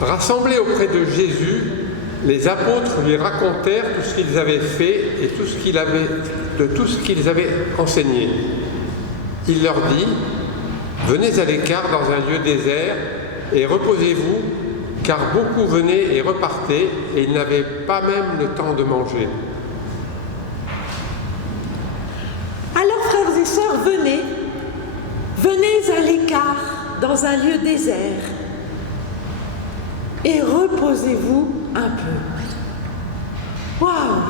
Rassemblés auprès de Jésus, les apôtres lui racontèrent tout ce qu'ils avaient fait et tout ce qu'ils avaient enseigné. Il leur dit : « Venez à l'écart dans un lieu désert et reposez-vous, car beaucoup venaient et repartaient et ils n'avaient pas même le temps de manger. » Alors, frères et sœurs, venez à l'écart dans un lieu désert et reposez-vous un peu. Waouh!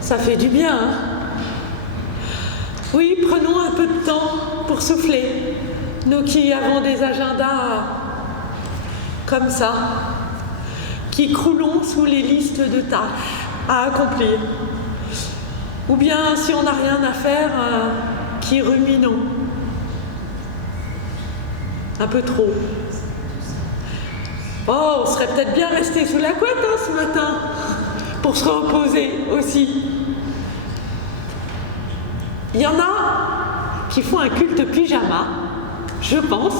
Ça fait du bien, hein? Oui, prenons un peu de temps pour souffler. Nous qui avons des agendas comme ça, qui croulons sous les listes de tâches à accomplir. Ou bien, si on n'a rien à faire, qui ruminons. Un peu trop. Oh, on serait peut-être bien resté sous la couette ce matin, pour se reposer aussi. Il y en a qui font un culte pyjama, je pense.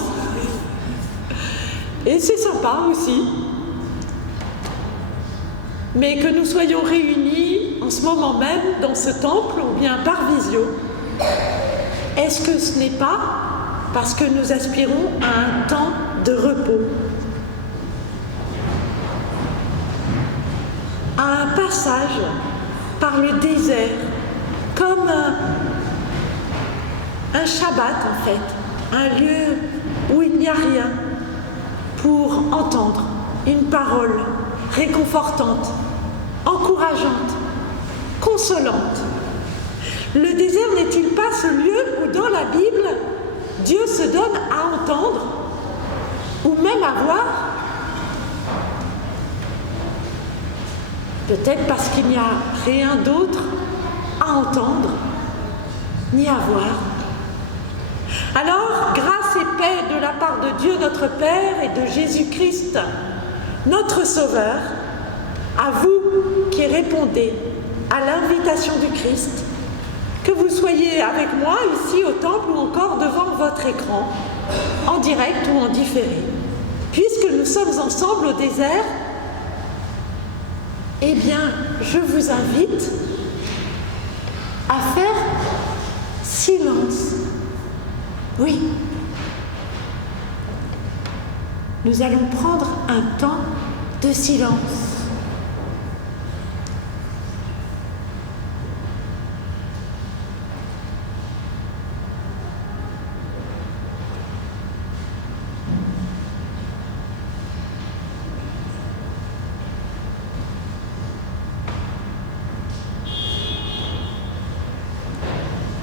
Et c'est sympa aussi. Mais que nous soyons réunis en ce moment même dans ce temple ou bien par visio, est-ce que ce n'est pas parce que nous aspirons à un temps de repos, à un passage par le désert, comme un Shabbat en fait, un lieu où il n'y a rien, pour entendre une parole réconfortante, encourageante, consolante. Le désert n'est-il pas ce lieu où dans la Bible, Dieu se donne à entendre ou même à voir? Peut-être parce qu'il n'y a rien d'autre à entendre ni à voir. Alors, grâce et paix de la part de Dieu notre Père et de Jésus-Christ, notre Sauveur, à vous qui répondez à l'invitation du Christ, que vous soyez avec moi ici au temple ou encore devant votre écran, en direct ou en différé, puisque nous sommes ensemble au désert, eh bien, je vous invite à faire silence. Oui. Nous allons prendre un temps de silence.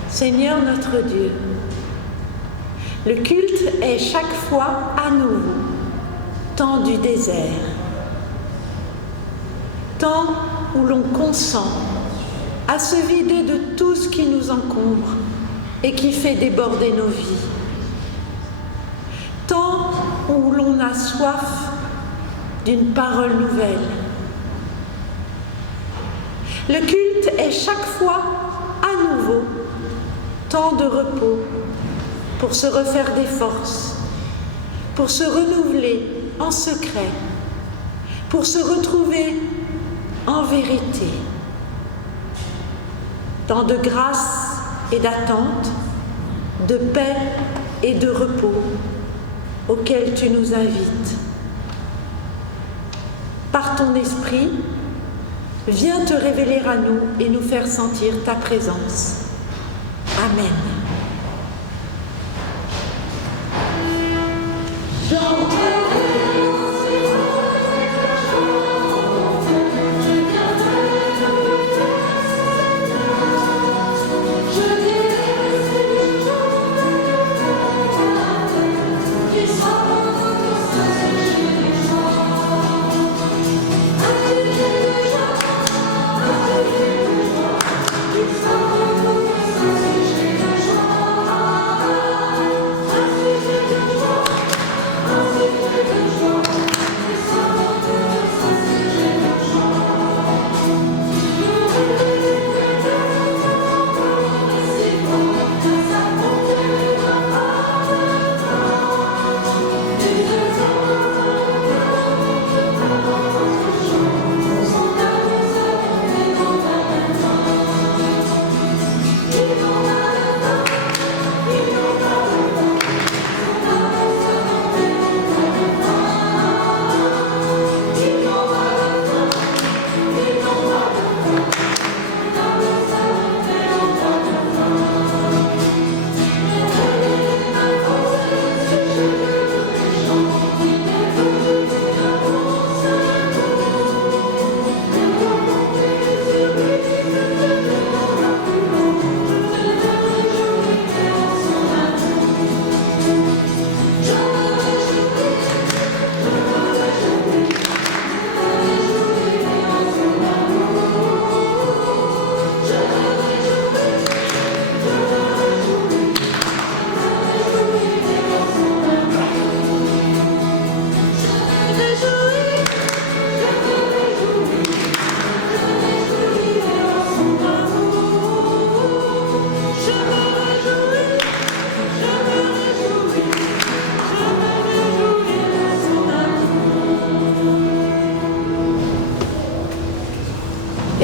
Seigneur notre Dieu, le culte est chaque fois à nouveau temps du désert, temps où l'on consent à se vider de tout ce qui nous encombre et qui fait déborder nos vies, temps où l'on a soif d'une parole nouvelle. Le culte est chaque fois à nouveau temps de repos pour se refaire des forces, pour se renouveler en secret, pour se retrouver en vérité, temps de grâce et d'attente, de paix et de repos auquel tu nous invites. Par ton esprit, viens te révéler à nous et nous faire sentir ta présence. Amen. Thank you.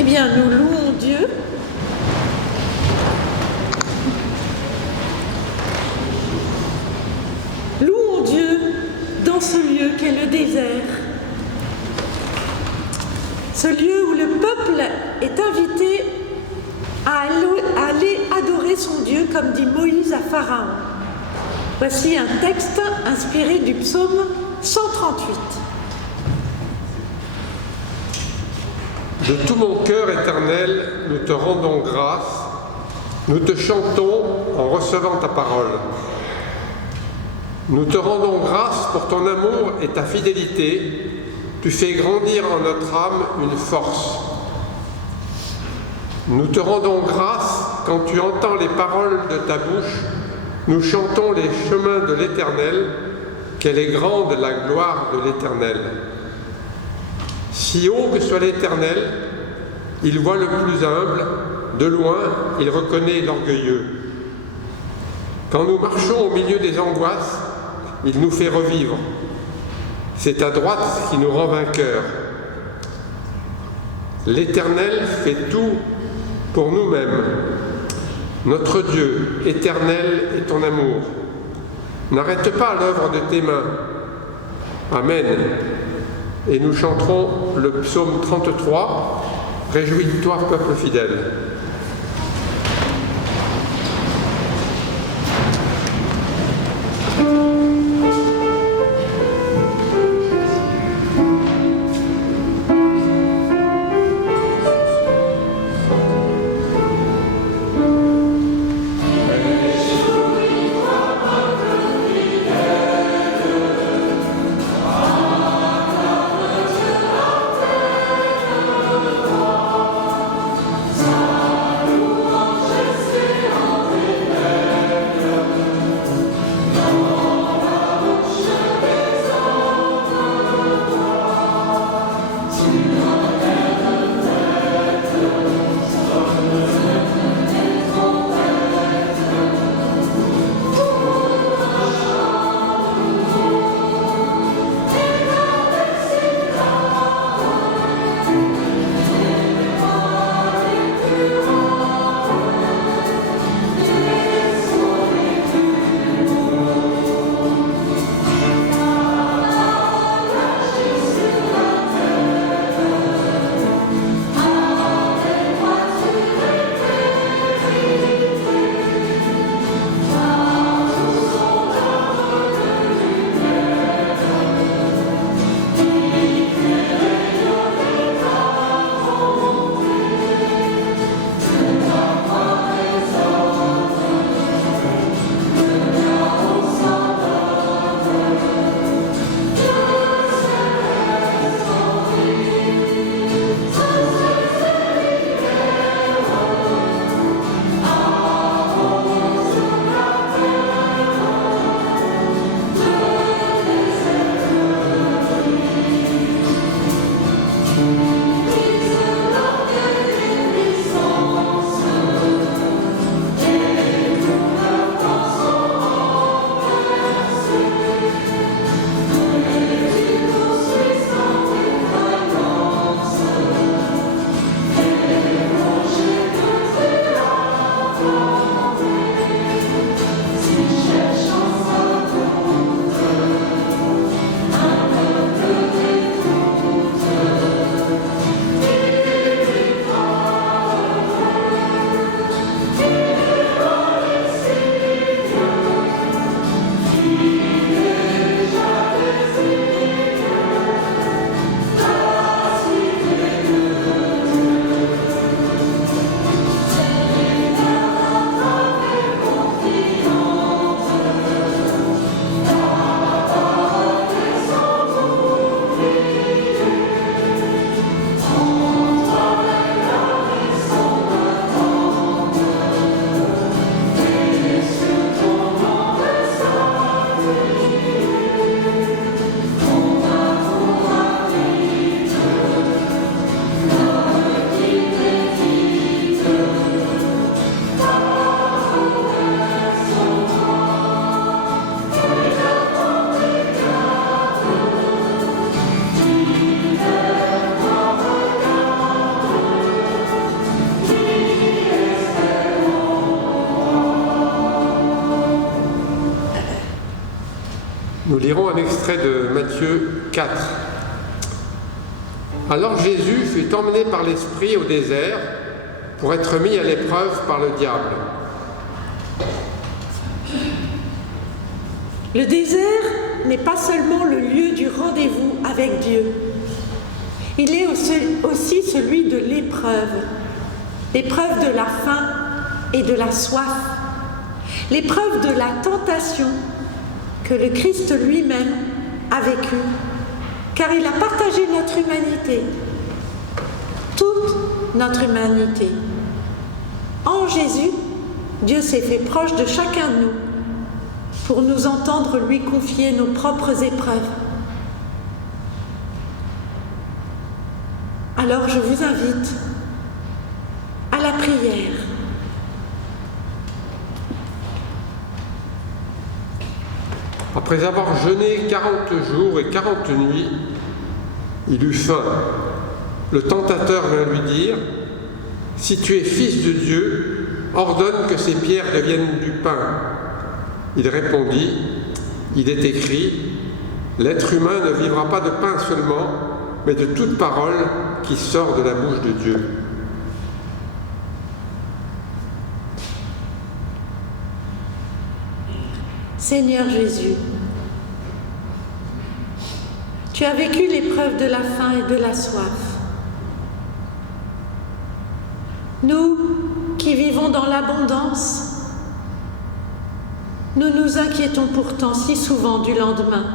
Eh bien, nous louons Dieu. Louons Dieu dans ce lieu qu'est le désert. Ce lieu où le peuple est invité à aller adorer son Dieu, comme dit Moïse à Pharaon. Voici un texte inspiré du psaume 138. De tout mon cœur éternel, nous te rendons grâce, nous te chantons en recevant ta parole. Nous te rendons grâce pour ton amour et ta fidélité, tu fais grandir en notre âme une force. Nous te rendons grâce quand tu entends les paroles de ta bouche, nous chantons les chemins de l'Éternel, quelle est grande la gloire de l'Éternel. Si haut que soit l'Éternel, il voit le plus humble, de loin il reconnaît l'orgueilleux. Quand nous marchons au milieu des angoisses, il nous fait revivre. C'est ta droite qui nous rend vainqueurs. L'Éternel fait tout pour nous-mêmes. Notre Dieu, éternel est ton amour. N'arrête pas l'œuvre de tes mains. Amen. Et nous chanterons le psaume 33, « Réjouis-toi, peuple fidèle ». Amen. un extrait de Matthieu 4. Alors Jésus fut emmené par l'Esprit au désert pour être mis à l'épreuve par le diable. Le désert n'est pas seulement le lieu du rendez-vous avec Dieu. Il est aussi celui de l'épreuve de la faim et de la soif, l'épreuve de la tentation que le Christ lui-même a vécue, car il a partagé notre humanité, toute notre humanité. En Jésus, Dieu s'est fait proche de chacun de nous pour nous entendre lui confier nos propres épreuves. Alors je vous invite à la prière. Après avoir jeûné 40 jours et 40 nuits, il eut faim. Le tentateur vint lui dire : « Si tu es fils de Dieu, ordonne que ces pierres deviennent du pain. » Il répondit : « Il est écrit, l'être humain ne vivra pas de pain seulement, mais de toute parole qui sort de la bouche de Dieu. » Seigneur Jésus, tu as vécu l'épreuve de la faim et de la soif. Nous qui vivons dans l'abondance, nous nous inquiétons pourtant si souvent du lendemain.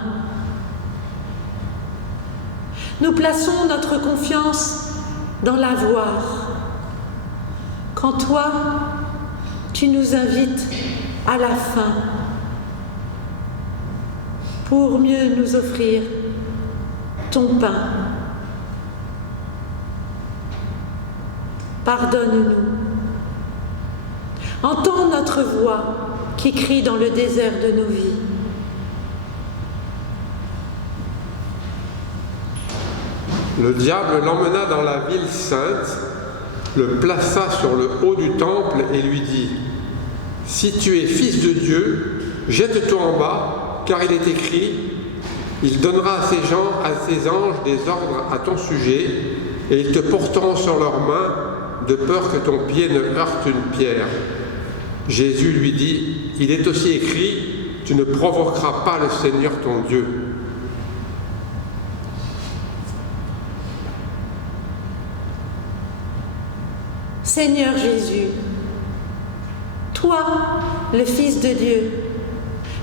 Nous plaçons notre confiance dans l'avoir, quand toi, tu nous invites à la faim pour mieux nous offrir ton pain. Pardonne-nous. Entends notre voix qui crie dans le désert de nos vies. Le diable l'emmena dans la ville sainte, le plaça sur le haut du temple et lui dit : « Si tu es fils de Dieu, jette-toi en bas, car il est écrit, il donnera à ses anges des ordres à ton sujet, et ils te porteront sur leurs mains, de peur que ton pied ne heurte une pierre. » Jésus lui dit : « Il est aussi écrit, tu ne provoqueras pas le Seigneur ton Dieu. » Seigneur Jésus, toi, le Fils de Dieu,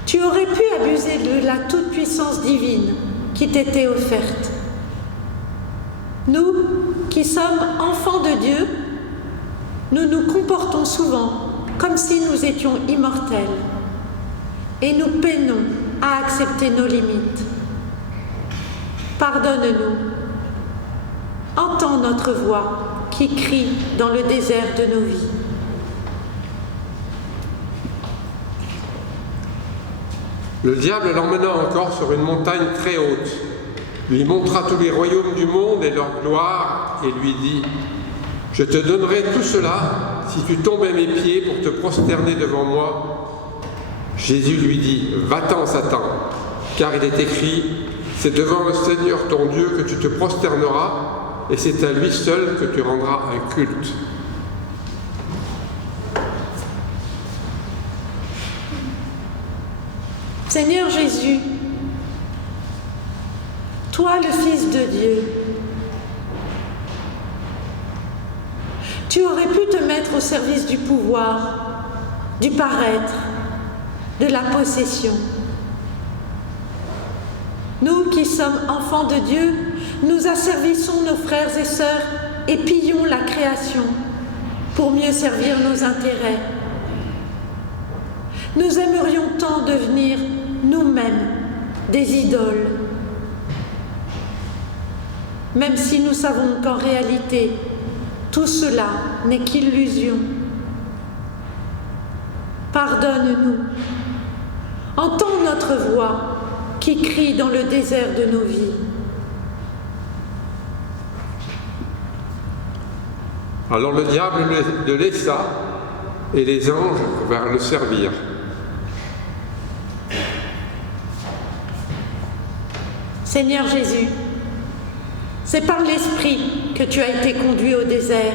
tu aurais pu abuser de la toute-puissance divine qui t'était offerte. Nous, qui sommes enfants de Dieu, nous nous comportons souvent comme si nous étions immortels et nous peinons à accepter nos limites. Pardonne-nous. Entends notre voix qui crie dans le désert de nos vies. Le diable l'emmena encore sur une montagne très haute, lui montra tous les royaumes du monde et leur gloire, et lui dit : « Je te donnerai tout cela si tu tombes à mes pieds pour te prosterner devant moi. » Jésus lui dit : « Va-t'en, Satan, car il est écrit, c'est devant le Seigneur ton Dieu que tu te prosterneras, et c'est à lui seul que tu rendras un culte. » Seigneur Jésus, toi le Fils de Dieu, tu aurais pu te mettre au service du pouvoir, du paraître, de la possession. Nous qui sommes enfants de Dieu, nous asservissons nos frères et sœurs et pillons la création pour mieux servir nos intérêts. Nous aimerions tant devenir nous-mêmes des idoles, même si nous savons qu'en réalité, tout cela n'est qu'illusion. Pardonne-nous. Entends notre voix qui crie dans le désert de nos vies. Alors le diable le laissa, et les anges vinrent le servir. Seigneur Jésus, c'est par l'Esprit que tu as été conduit au désert,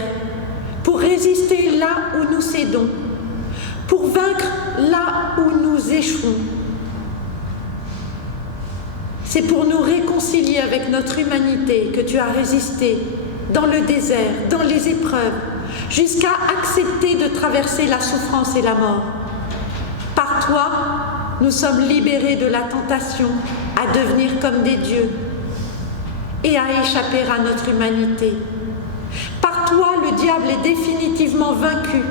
pour résister là où nous cédons, pour vaincre là où nous échouons. C'est pour nous réconcilier avec notre humanité que tu as résisté dans le désert, dans les épreuves, jusqu'à accepter de traverser la souffrance et la mort. Par toi, nous sommes libérés de la tentation à devenir comme des dieux et à échapper à notre humanité. Par toi, le diable est définitivement vaincu.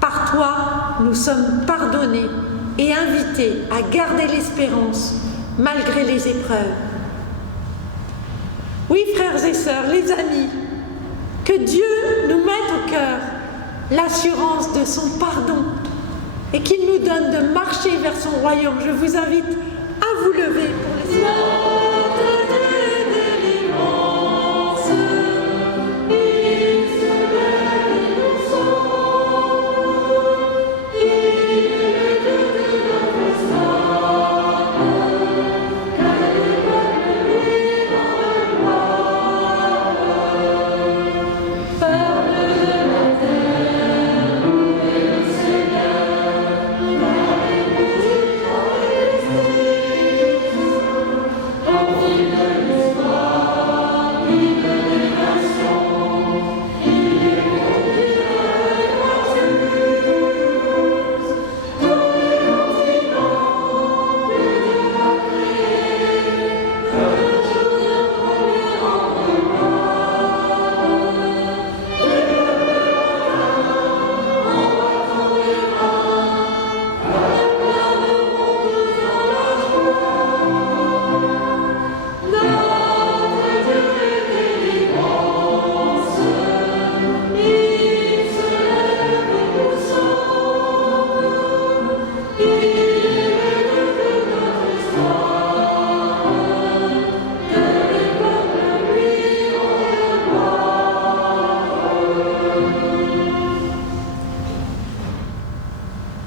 Par toi, nous sommes pardonnés et invités à garder l'espérance malgré les épreuves. Oui, frères et sœurs, les amis, que Dieu nous mette au cœur l'assurance de son pardon et qu'il nous donne de marcher vers son royaume. Je vous invite à vous lever pour les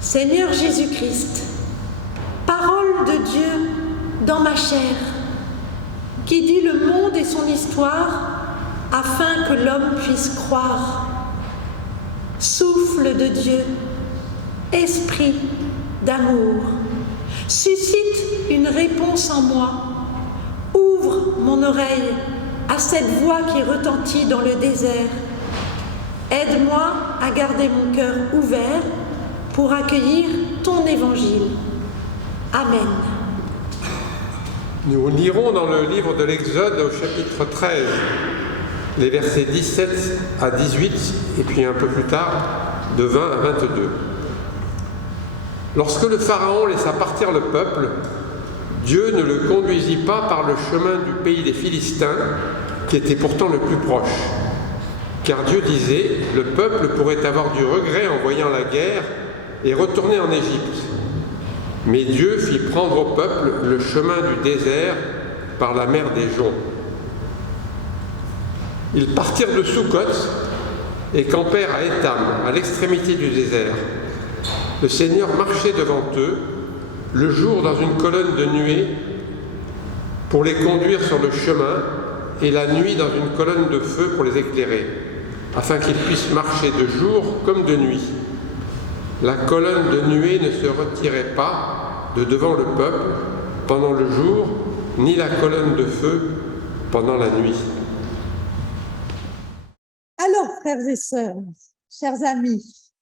Seigneur Jésus-Christ, parole de Dieu dans ma chair, qui dit le monde et son histoire afin que l'homme puisse croire. Souffle de Dieu, esprit d'amour, suscite une réponse en moi. Ouvre mon oreille à cette voix qui retentit dans le désert. Aide-moi à garder mon cœur ouvert pour accueillir ton évangile. Amen. Nous lirons dans le livre de l'Exode au chapitre 13, les versets 17 à 18, et puis un peu plus tard, de 20 à 22. Lorsque le Pharaon laissa partir le peuple, Dieu ne le conduisit pas par le chemin du pays des Philistins, qui était pourtant le plus proche. Car Dieu disait, le peuple pourrait avoir du regret en voyant la guerre et retourner en Égypte. Mais Dieu fit prendre au peuple le chemin du désert par la mer des Joncs. Ils partirent de Sukkot et campèrent à Étam, à l'extrémité du désert. Le Seigneur marchait devant eux, le jour dans une colonne de nuée, pour les conduire sur le chemin, et la nuit dans une colonne de feu pour les éclairer, afin qu'ils puissent marcher de jour comme de nuit. La colonne de nuée ne se retirait pas de devant le peuple pendant le jour, ni la colonne de feu pendant la nuit. Alors, frères et sœurs, chers amis,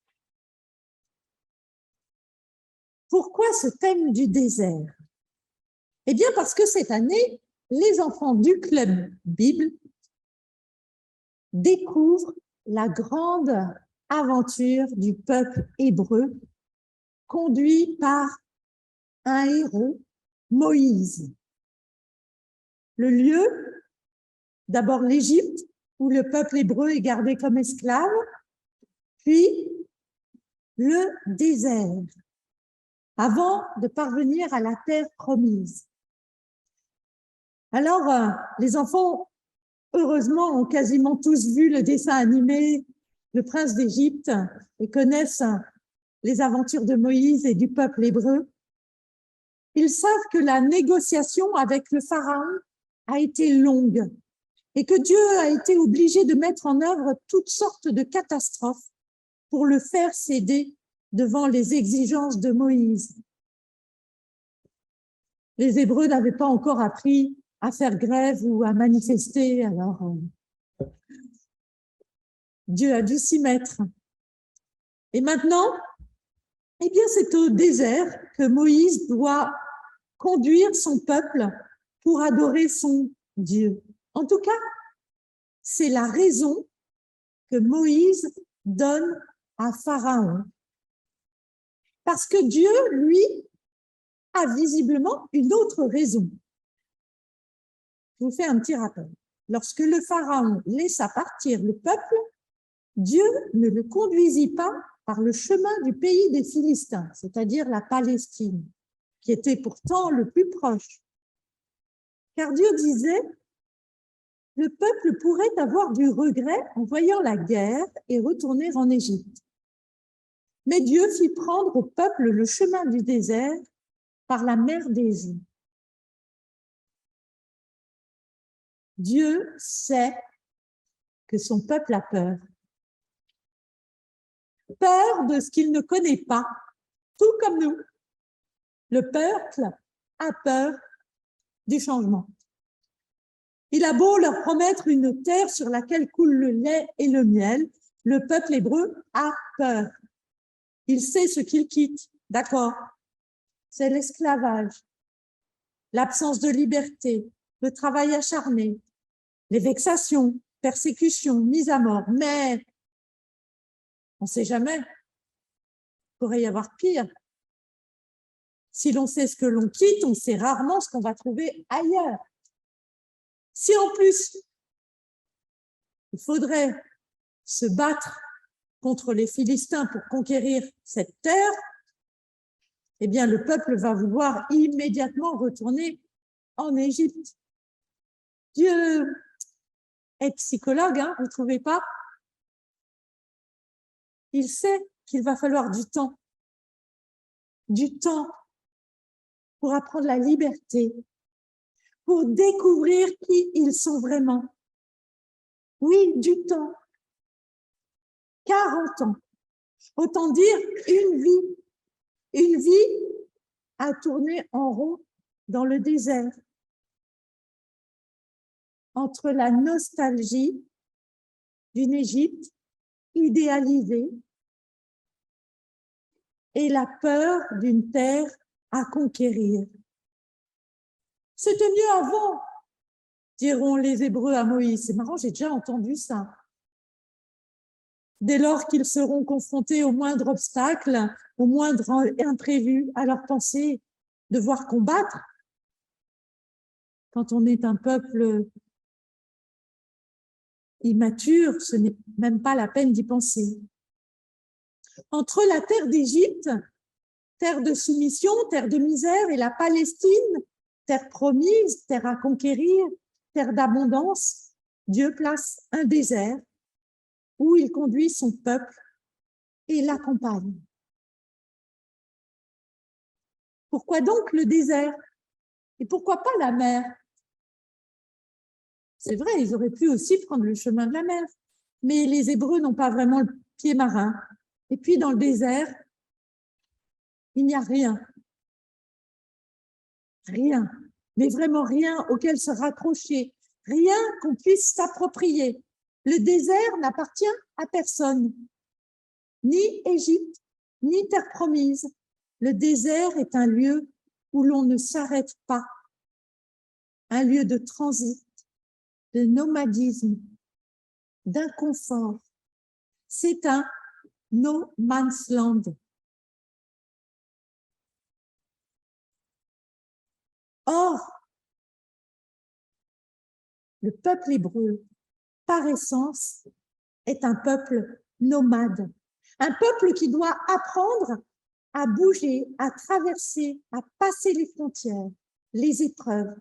pourquoi ce thème du désert? Eh bien, parce que cette année, les enfants du club Bible découvrent la grande aventure du peuple hébreu conduit par un héros, Moïse. Le lieu, d'abord l'Égypte, où le peuple hébreu est gardé comme esclave, puis le désert, avant de parvenir à la terre promise. Alors, les enfants, heureusement, ont quasiment tous vu le dessin animé Le Prince d'Égypte et connaissent les aventures de Moïse et du peuple hébreu. Ils savent que la négociation avec le pharaon a été longue et que Dieu a été obligé de mettre en œuvre toutes sortes de catastrophes pour le faire céder devant les exigences de Moïse. Les Hébreux n'avaient pas encore appris à faire grève ou à manifester, alors Dieu a dû s'y mettre. Et maintenant, eh bien, c'est au désert que Moïse doit conduire son peuple pour adorer son Dieu. En tout cas, c'est la raison que Moïse donne à Pharaon. Parce que Dieu, lui, a visiblement une autre raison. Je vous fais un petit rappel. Lorsque le Pharaon laissa partir le peuple, Dieu ne le conduisit pas par le chemin du pays des Philistins, c'est-à-dire la Palestine, qui était pourtant le plus proche. Car Dieu disait, le peuple pourrait avoir du regret en voyant la guerre et retourner en Égypte. Mais Dieu fit prendre au peuple le chemin du désert par la mer des eaux. Dieu sait que son peuple a peur. Peur de ce qu'il ne connaît pas, tout comme nous. Le peuple a peur du changement. Il a beau leur promettre une terre sur laquelle coule le lait et le miel, le peuple hébreu a peur. Il sait ce qu'il quitte, d'accord. C'est l'esclavage, l'absence de liberté, le travail acharné, les vexations, persécutions, mise à mort. Mais on ne sait jamais, il pourrait y avoir pire. Si l'on sait ce que l'on quitte, on sait rarement ce qu'on va trouver ailleurs. Si en plus, il faudrait se battre contre les Philistins pour conquérir cette terre, eh bien le peuple va vouloir immédiatement retourner en Égypte. Dieu est psychologue, hein, vous ne trouvez pas? Il sait qu'il va falloir du temps pour apprendre la liberté, pour découvrir qui ils sont vraiment. Oui, du temps. 40 ans. Autant dire une vie à tourner en rond dans le désert. Entre la nostalgie d'une Égypte idéalisée et la peur d'une terre à conquérir. C'était mieux avant, diront les Hébreux à Moïse. C'est marrant, j'ai déjà entendu ça. Dès lors qu'ils seront confrontés au moindre obstacle, au moindre imprévu, à leur pensée, devoir combattre. Quand on est un peuple immature, ce n'est même pas la peine d'y penser. Entre la terre d'Égypte, terre de soumission, terre de misère, et la Palestine, terre promise, terre à conquérir, terre d'abondance, Dieu place un désert où il conduit son peuple et l'accompagne. Pourquoi donc le désert? Et pourquoi pas la mer? C'est vrai, ils auraient pu aussi prendre le chemin de la mer, mais les Hébreux n'ont pas vraiment le pied marin. Et puis dans le désert, il n'y a rien. Rien, mais vraiment rien auquel se raccrocher, rien qu'on puisse s'approprier. Le désert n'appartient à personne, ni Égypte, ni terre promise. Le désert est un lieu où l'on ne s'arrête pas, un lieu de transit, de nomadisme, d'inconfort. C'est un no man's land. Or, le peuple hébreu, par essence, est un peuple nomade, un peuple qui doit apprendre à bouger, à traverser, à passer les frontières, les épreuves.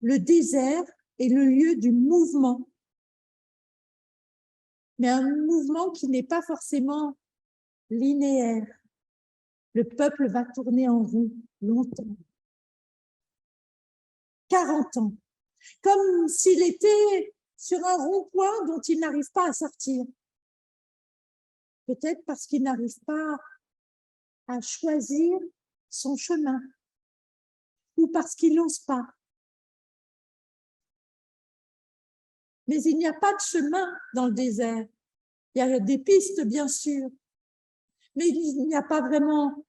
Le désert est le lieu du mouvement, mais un mouvement qui n'est pas forcément linéaire. Le peuple va tourner en rond longtemps. 40 ans. comme s'il était sur un rond-point dont il n'arrive pas à sortir. Peut-être parce qu'il n'arrive pas à choisir son chemin ou parce qu'il n'ose pas. Mais il n'y a pas de chemin dans le désert. Il y a des pistes, bien sûr, mais il n'y a pas vraiment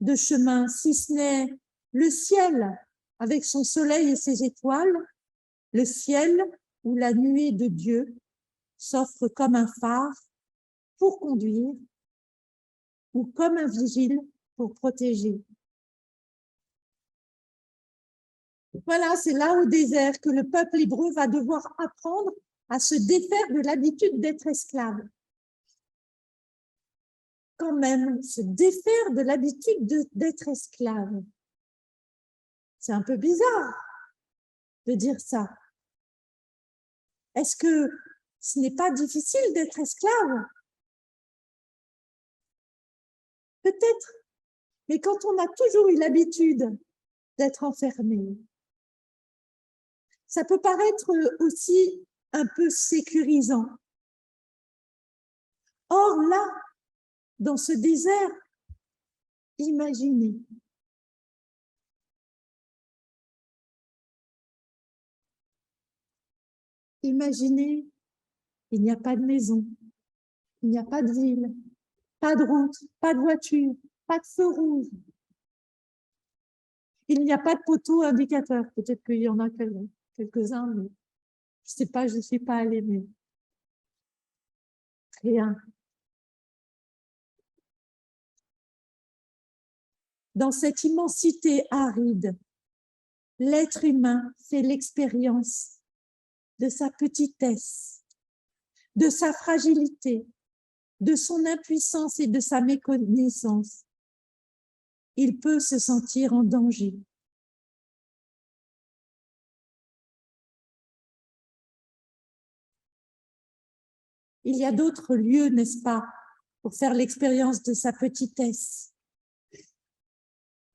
de chemin, si ce n'est le ciel avec son soleil et ses étoiles, le ciel où la nuée de Dieu s'offre comme un phare pour conduire ou comme un vigile pour protéger. Voilà, c'est là au désert que le peuple hébreu va devoir apprendre à se défaire de l'habitude d'être esclave. Quand même, se défaire de l'habitude d'être esclave. C'est un peu bizarre de dire ça. Est-ce que ce n'est pas difficile d'être esclave? Peut-être, mais quand on a toujours eu l'habitude d'être enfermé, ça peut paraître aussi un peu sécurisant. Or là, dans ce désert, imaginez. Imaginez, il n'y a pas de maison, il n'y a pas de ville, pas de route, pas de voiture, pas de feu rouge. Il n'y a pas de poteau indicateur. Peut-être qu'il y en a quelques-uns, mais je ne sais pas, je ne suis pas allée, mais rien. Dans cette immensité aride, l'être humain fait l'expérience de sa petitesse, de sa fragilité, de son impuissance et de sa méconnaissance. Il peut se sentir en danger. Il y a d'autres lieux, n'est-ce pas, pour faire l'expérience de sa petitesse.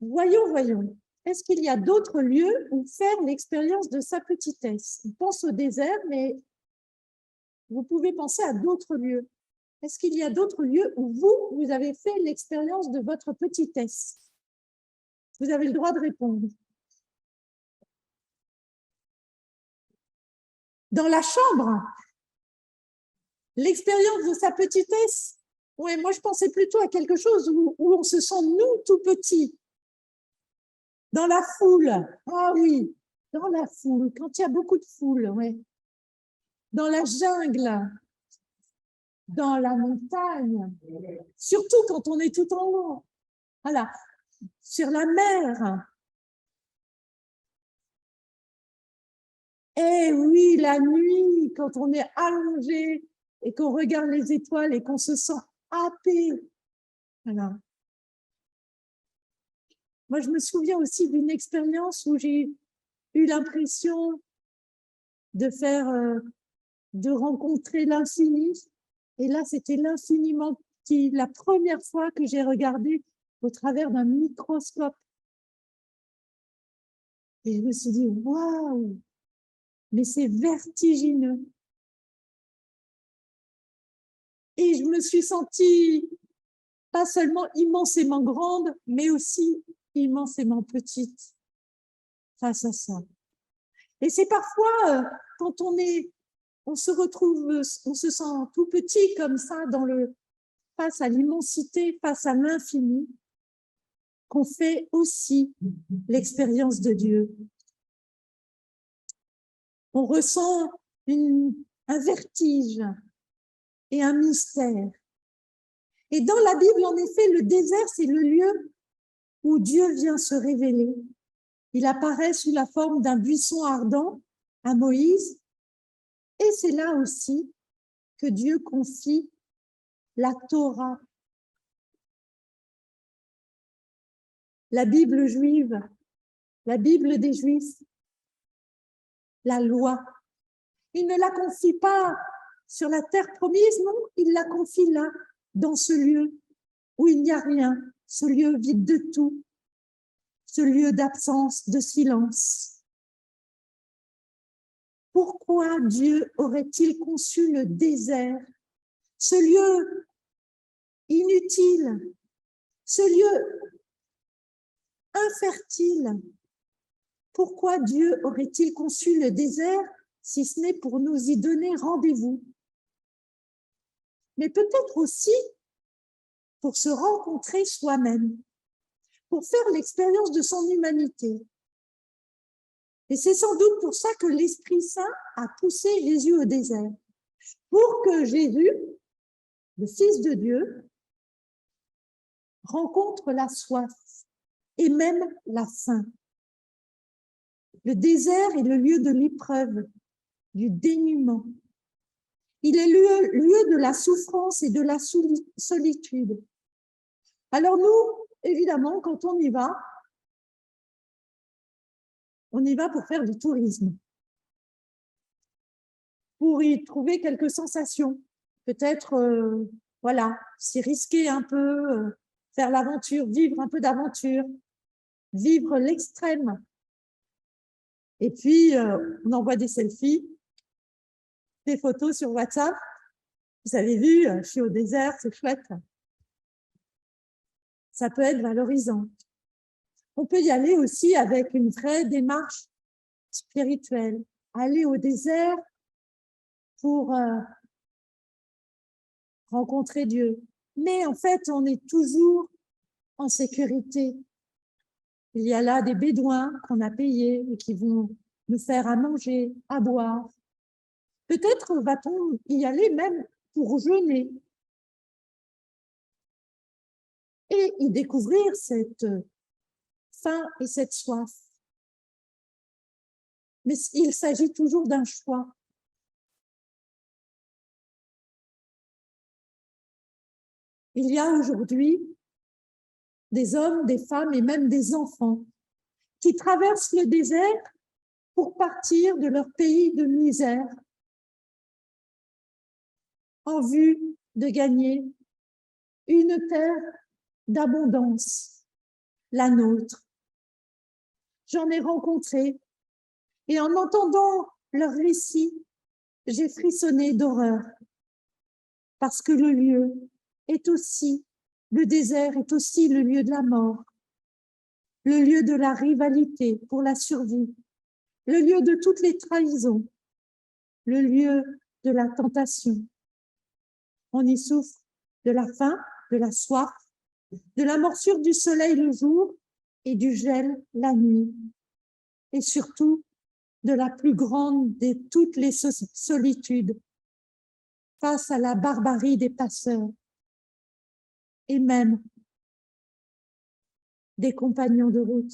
Voyons. Est-ce qu'il y a d'autres lieux où faire l'expérience de sa petitesse? On pense au désert, mais vous pouvez penser à d'autres lieux. Est-ce qu'il y a d'autres lieux où vous avez fait l'expérience de votre petitesse? Vous avez le droit de répondre. Dans la chambre, l'expérience de sa petitesse, ouais, moi je pensais plutôt à quelque chose où on se sent nous tout petits. Dans la foule, ah oui, dans la foule, quand il y a beaucoup de foule, ouais. Dans la jungle, dans la montagne, surtout quand on est tout en haut, voilà, sur la mer. Eh oui, la nuit, quand on est allongé et qu'on regarde les étoiles et qu'on se sent happé. Voilà. Moi, je me souviens aussi d'une expérience où j'ai eu l'impression de rencontrer l'infini. Et là, c'était l'infiniment petit. La première fois que j'ai regardé au travers d'un microscope. Et je me suis dit, waouh, mais c'est vertigineux. Et je me suis sentie pas seulement immensément grande, mais aussi immensément petite face à ça. Et c'est parfois, quand on se retrouve, on se sent tout petit comme ça, face à l'immensité, face à l'infini, qu'on fait aussi l'expérience de Dieu. On ressent un vertige et un mystère. Et dans la Bible, en effet, le désert, c'est le lieu où Dieu vient se révéler. Il apparaît sous la forme d'un buisson ardent à Moïse, et c'est là aussi que Dieu confie la Torah. La Bible juive, la Bible des Juifs, la loi. Il ne la confie pas sur la terre promise, non, il la confie là, dans ce lieu où il n'y a rien, ce lieu vide de tout, ce lieu d'absence, de silence. Pourquoi Dieu aurait-il conçu le désert, ce lieu inutile, ce lieu infertile? Pourquoi Dieu aurait-il conçu le désert si ce n'est pour nous y donner rendez-vous? Mais peut-être aussi pour se rencontrer soi-même, pour faire l'expérience de son humanité. Et c'est sans doute pour ça que l'Esprit Saint a poussé Jésus au désert, pour que Jésus, le Fils de Dieu, rencontre la soif et même la faim. Le désert est le lieu de l'épreuve, du dénuement. Il est le lieu de la souffrance et de la solitude. Alors nous, évidemment, quand on y va pour faire du tourisme, pour y trouver quelques sensations, peut-être, voilà, s'y risquer un peu, faire l'aventure, vivre un peu d'aventure, vivre l'extrême. Et puis, on envoie des selfies, des photos sur WhatsApp. Vous avez vu, je suis au désert, c'est chouette. Ça peut être valorisant. On peut y aller aussi avec une vraie démarche spirituelle. Aller au désert pour rencontrer Dieu. Mais en fait, on est toujours en sécurité. Il y a là des bédouins qu'on a payés et qui vont nous faire à manger, à boire. Peut-être va-t-on y aller même pour jeûner et y découvrir cette faim et cette soif. Mais il s'agit toujours d'un choix. Il y a aujourd'hui des hommes, des femmes et même des enfants qui traversent le désert pour partir de leur pays de misère en vue de gagner une terre d'abondance, la nôtre. J'en ai rencontré et en entendant leur récit, j'ai frissonné d'horreur parce que le désert est aussi le lieu de la mort, le lieu de la rivalité pour la survie, le lieu de toutes les trahisons, le lieu de la tentation. On y souffre de la faim, de la soif, de la morsure du soleil le jour et du gel la nuit, et surtout de la plus grande de toutes les solitudes face à la barbarie des passeurs et même des compagnons de route.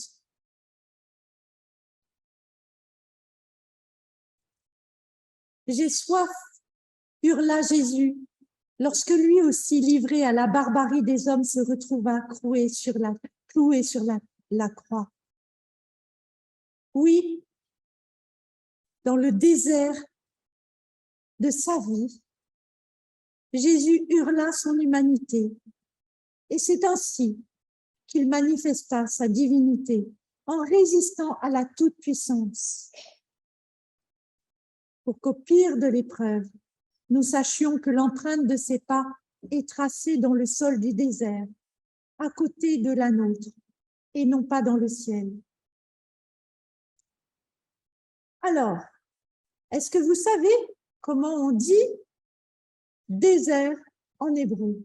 J'ai soif, hurla Jésus, lorsque lui aussi, livré à la barbarie des hommes, se retrouva cloué sur la croix. Oui, dans le désert de sa vie, Jésus hurla son humanité, et c'est ainsi qu'il manifesta sa divinité en résistant à la toute-puissance. Pour qu'au pire de l'épreuve, nous sachions que l'empreinte de ses pas est tracée dans le sol du désert, à côté de la nôtre, et non pas dans le ciel. Alors, est-ce que vous savez comment on dit désert en hébreu?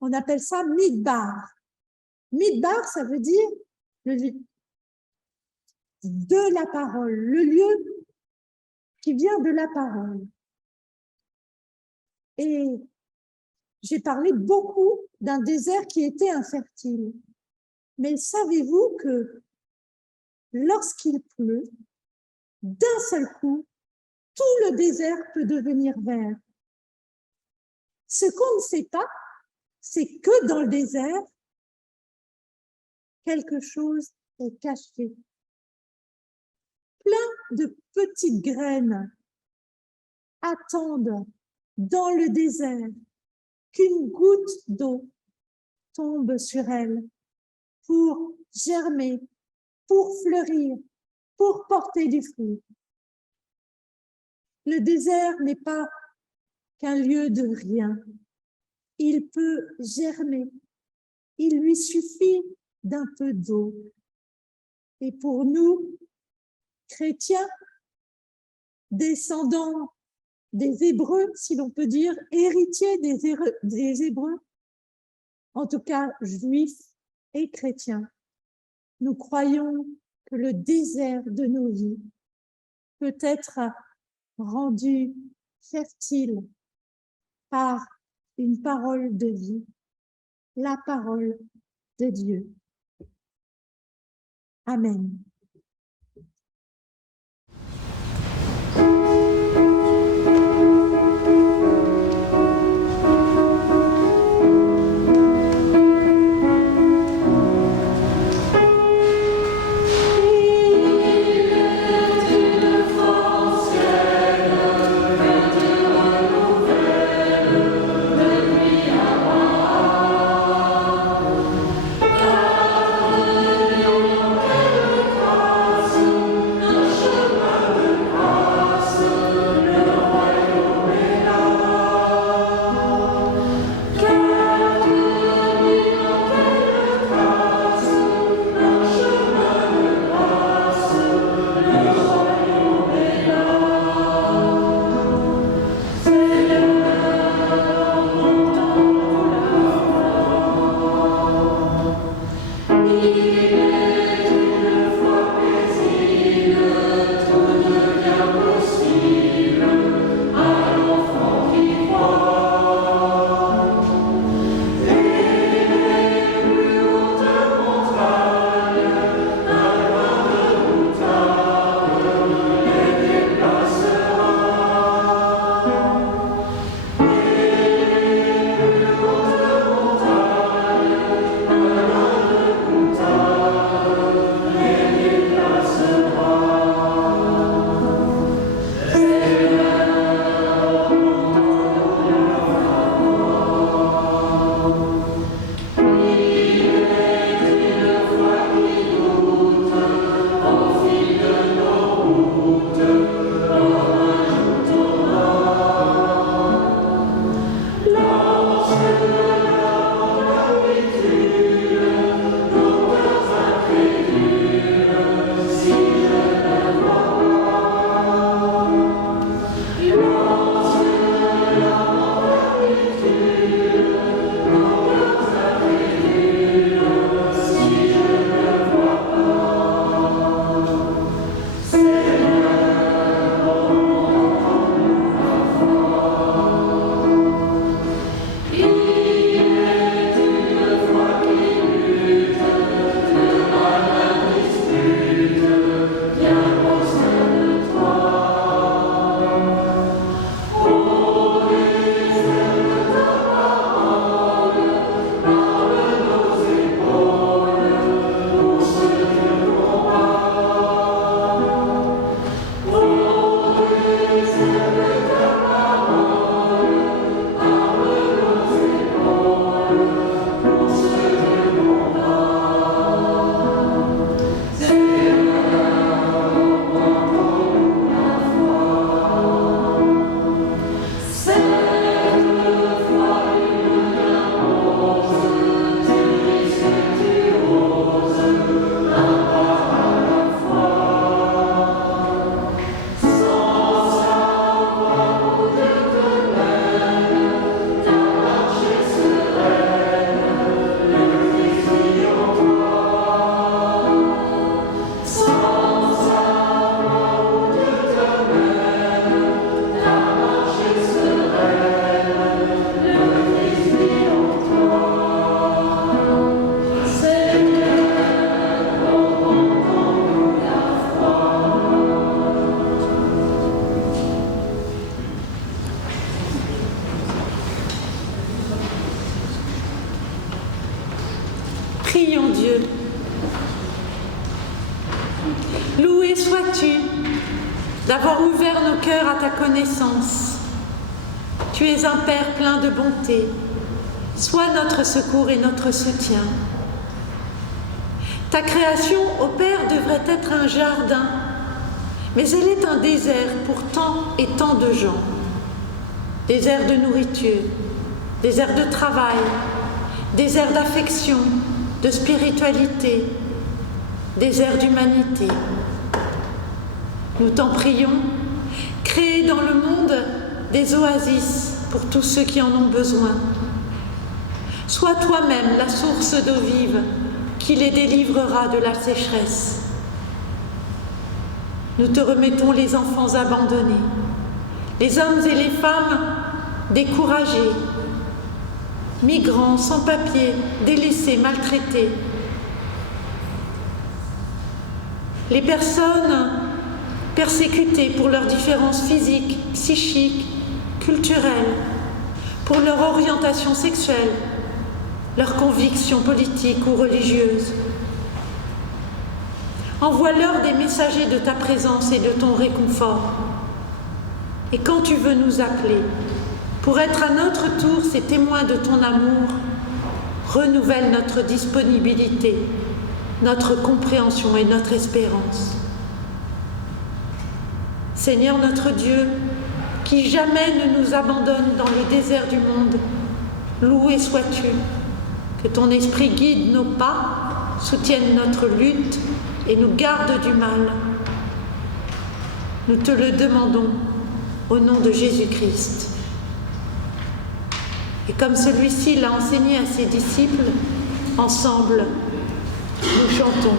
On appelle ça midbar. Midbar, ça veut dire le lieu de la parole, le lieu qui vient de la parole. Et j'ai parlé beaucoup d'un désert qui était infertile. Mais savez-vous que lorsqu'il pleut, d'un seul coup, tout le désert peut devenir vert? Ce qu'on ne sait pas, c'est que dans le désert, quelque chose est caché. Plein de petites graines attendent dans le désert qu'une goutte d'eau tombe sur elles pour germer, pour fleurir, pour porter du fruit. Le désert n'est pas qu'un lieu de rien. Il peut germer. Il lui suffit d'un peu d'eau. Et pour nous, chrétiens, descendants des Hébreux, si l'on peut dire, héritiers des Hébreux, en tout cas juifs et chrétiens, nous croyons que le désert de nos vies peut être rendu fertile par une parole de vie, la parole de Dieu. Amen. Prions Dieu. Loué sois-tu d'avoir ouvert nos cœurs à ta connaissance. Tu es un Père plein de bonté. Sois notre secours et notre soutien. Ta création, ô Père, devrait être un jardin, mais elle est un désert pour tant et tant de gens. Désert de nourriture, désert de travail, désert d'affection, de spiritualité, désert d'humanité. Nous t'en prions, crée dans le monde des oasis pour tous ceux qui en ont besoin. Sois toi-même la source d'eau vive qui les délivrera de la sécheresse. Nous te remettons les enfants abandonnés, les hommes et les femmes découragés, migrants sans papier, délaissés, maltraités, les personnes persécutées pour leurs différences physiques, psychiques, culturelles, pour leur orientation sexuelle, leurs convictions politiques ou religieuses. Envoie-leur des messagers de ta présence et de ton réconfort. Et quand tu veux nous appeler, pour être à notre tour ces témoins de ton amour, renouvelle notre disponibilité, notre compréhension et notre espérance. Seigneur notre Dieu, qui jamais ne nous abandonne dans le désert du monde, loué sois-tu, que ton esprit guide nos pas, soutienne notre lutte et nous garde du mal. Nous te le demandons au nom de Jésus-Christ. Et comme celui-ci l'a enseigné à ses disciples, ensemble, nous chantons.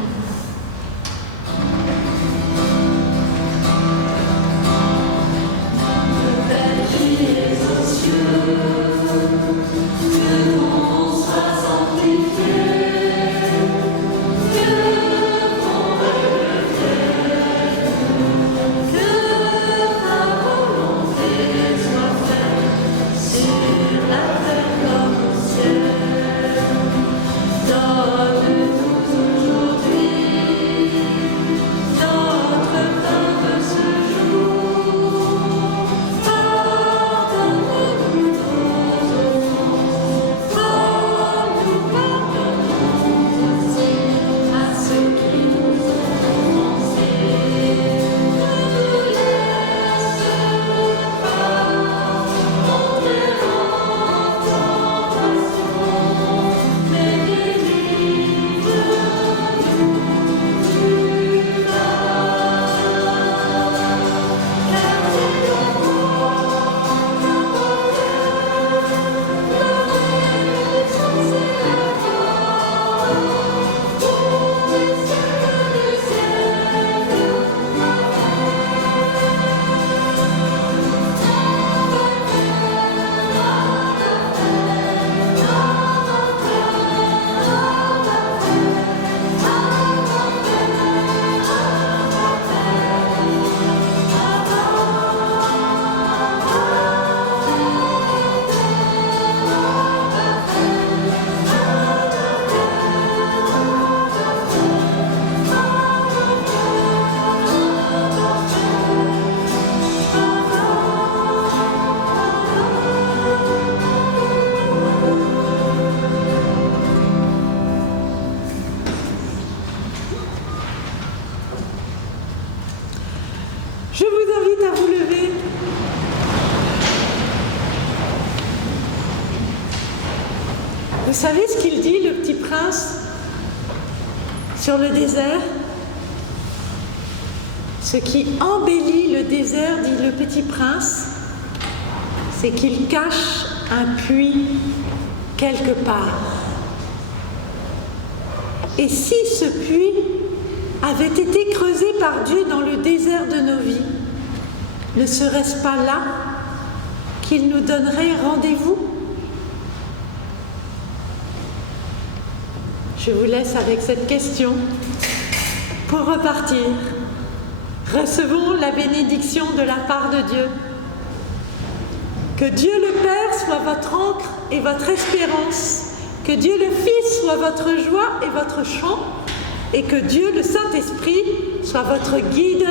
Vous savez ce qu'il dit, le petit prince, sur le désert? Ce qui embellit le désert, dit le petit prince, c'est qu'il cache un puits quelque part. Et si ce puits avait été creusé par Dieu dans le désert de nos vies, ne serait-ce pas là qu'il nous donnerait rendez-vous? Je vous laisse avec cette question pour repartir. Recevons la bénédiction de la part de Dieu. Que Dieu le Père soit votre ancre et votre espérance, que Dieu le Fils soit votre joie et votre chant, et que Dieu le Saint-Esprit soit votre guide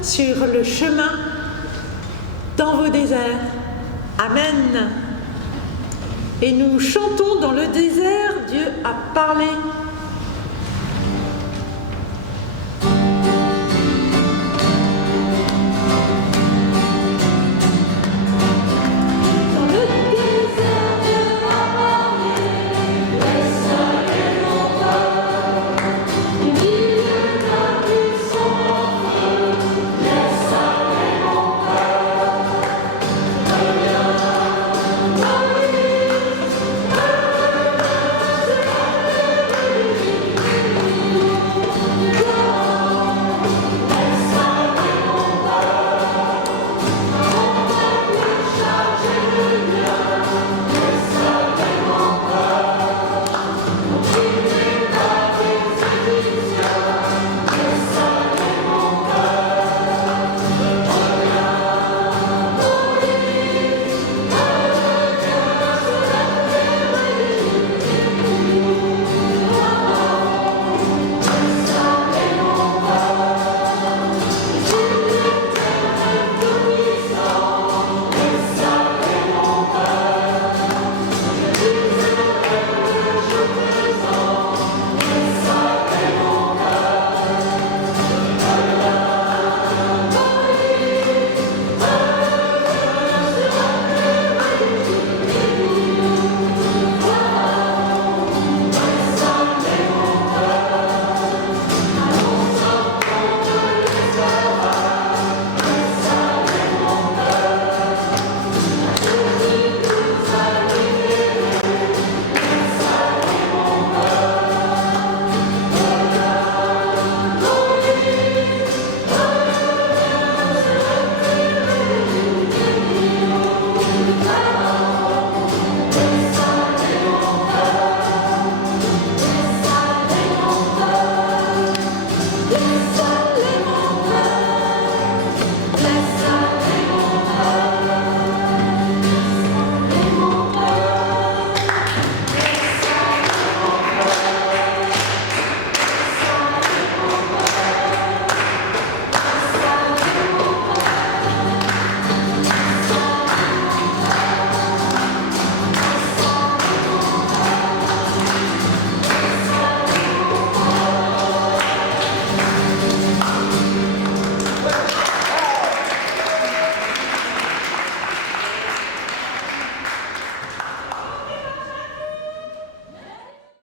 sur le chemin dans vos déserts. Amen. Et nous chantons dans le désert, Dieu a parlé.